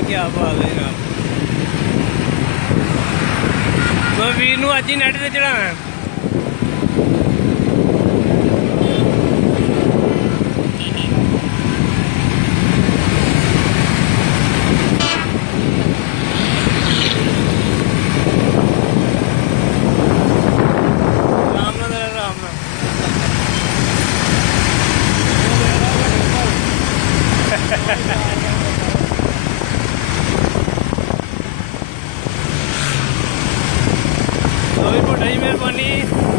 है, क्या बात है जनाब। तो वीर नूं अज ही नैट ते चढ़ाना है। तो भी बड़ी मेहरबानी।